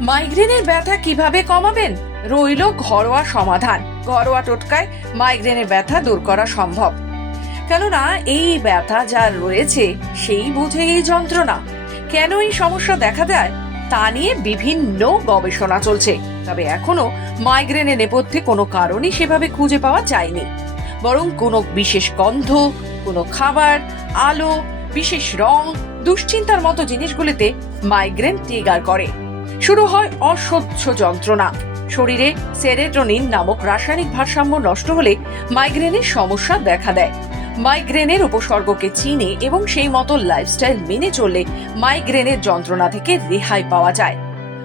মাইগ্রেনের ব্যথা কিভাবে কমাবেন? রইল ঘরোয়া সমাধান। ঘরোয়া টোটকায় মাইগ্রেনের ব্যথা দূর করা সম্ভব। কেননা এই ব্যথা যার রয়েছে সেই বুঝে এই যন্ত্রণা। কেন এই সমস্যা দেখা দেয় তা নিয়ে বিভিন্ন গবেষণা চলছে, তবে এখনো মাইগ্রেনের নেপথ্যে কোনো কারণই সেভাবে খুঁজে পাওয়া যায়নি। বরং কোনো বিশেষ গন্ধ, কোনো খাবার, আলো, বিশেষ রং, দুশ্চিন্তার মতো জিনিসগুলিতে মাইগ্রেন ট্রিগার করে। শুরু হয় অসহ্য যন্ত্রণা। শরীরে সেরোটোনিন নামক রাসায়নিক ভারসাম্য নষ্ট হলে মাইগ্রেনের সমস্যা দেখা দেয়। মাইগ্রেনের উপসর্গকে চিনে এবং সেই মতো লাইফস্টাইল মেনে চললে মাইগ্রেনের যন্ত্রণা থেকে রেহাই পাওয়া যায়।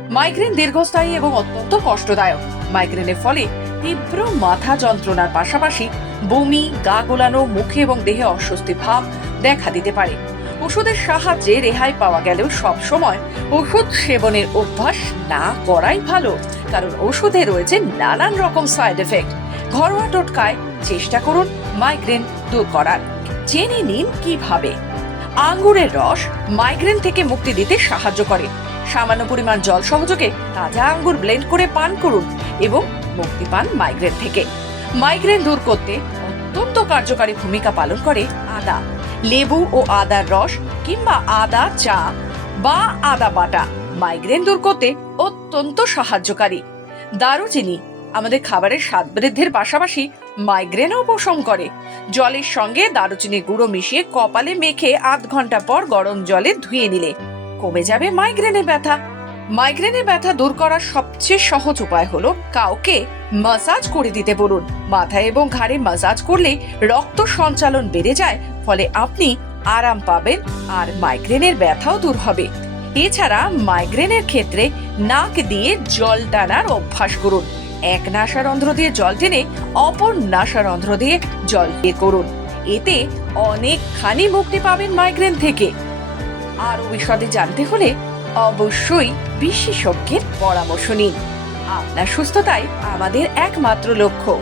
মাইগ্রেন দীর্ঘস্থায়ী এবং অত্যন্ত কষ্টদায়ক। মাইগ্রেনের ফলে তীব্র মাথা যন্ত্রণার পাশাপাশি বমি, গা গোলানো, মুখে এবং দেহে অস্বস্তি ভাব দেখা দিতে পারে। ওষুধের সাহায্যে রেহাই পাওয়া গেলেও সব সময় ওষুধ সেবনের অভ্যাস না করাই ভালো, কারণ ওষুধে রয়েছে নানান রকম সাইড এফেক্ট। ঘরোয়া টোটকায় চেষ্টা করুন মাইগ্রেন দূর করার। জেনে নিন কিভাবে। আঙ্গুরের রস মাইগ্রেন থেকে মুক্তি দিতে সাহায্য করে। সামান্য পরিমাণ জল সহযোগে তাজা আঙ্গুর ব্লেন্ড করে পান করুন এবং মুক্তি পান মাইগ্রেন থেকে। মাইগ্রেন দূর করতে অত্যন্ত কার্যকারী ভূমিকা পালন করে আদা। লেবু ও আদার রস কিংবা আদা চা বা আদা বাটা মাইগ্রেন দূর করতে অত্যন্ত সাহায্যকারী। দারুচিনি আমাদের খাবারের স্বাদ বৃদ্ধির পাশাপাশি মাইগ্রেনও উপশম করে। জলের সঙ্গে দারুচিনির গুঁড়ো মিশিয়ে কপালে মেখে আধ ঘন্টা পর গরম জলে ধুয়ে নিলে কমে যাবে মাইগ্রেনের ব্যথা। মাইগ্রেনের ব্যথা দূর করার সবচেয়ে সহজ উপায় হলো কাউকে মাসাজ করে দিতে বলুন। মাথায় এবং ঘাড়ে মাসাজ করলে রক্ত সঞ্চালন বেড়ে যায়, ফলে আপনি আরাম পাবেন আর মাইগ্রেনের ব্যথাও দূর হবে। এছাড়া মাইগ্রেনের ক্ষেত্রে নাক দিয়ে জল টানার অভ্যাস করুন। এক নাসারন্ধ্র দিয়ে জল টেনে অপর নাসারন্ধ্র দিয়ে জল বের করুন। এতে অনেকখানি মুক্তি পাবেন মাইগ্রেন থেকে। আরো বিশদে জানতে হলে অবশ্যই বিশেষজ্ঞের পরামর্শ নিন। আপনার সুস্থতাই আমাদের একমাত্র লক্ষ্য।